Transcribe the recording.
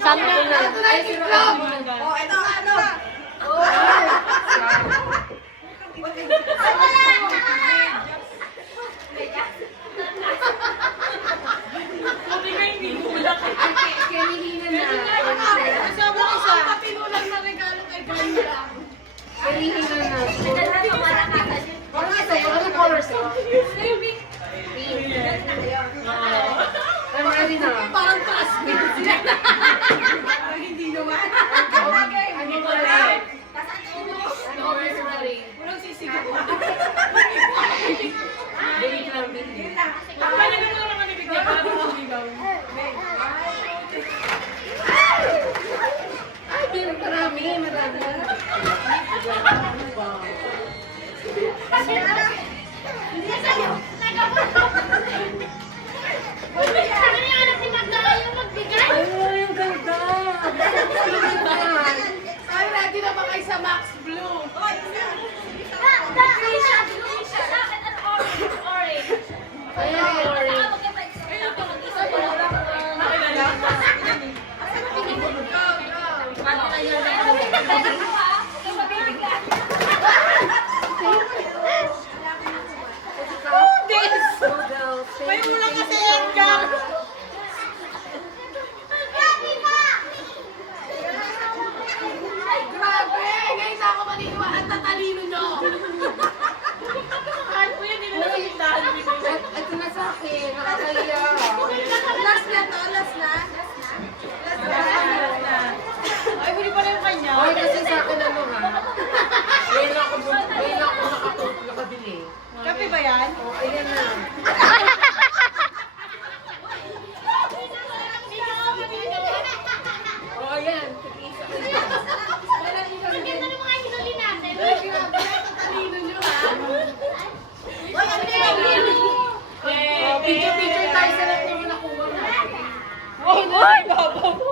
Saan na? Oh, ito ano? Kasama ko sa papinulang na regalo kay Ganda. Ano colors ito? I'm ready na. Parang classmate sila. Parang hindi naman. Ano colors? Ano colors na rin? Walang sisigaw. Bili lang, bili. Ang pala naman naman ibigay para sisigaw. Ay, pero marami. Ay, ang ganda. Ay, ready na ba kayo sa Max Blue? Ay, orange. May ulang kasi yan ka. Grabe! Ngayon na ako maniniwala at tatalino nyo. Kahit po yan, hindi na nakikintahan. Ito na sa akin. Nakakaya. Last na to, last na. Ay, huli pa na yung kanya. Ay, kasi sa akin ano ha. Ngayon ako nakabili. Kape ba yan? Oh, ayan na. Oh, ayan. Tatalino nyo, ha? Oh, picture tayo sa lahat ng nakuha na. Oh, my God!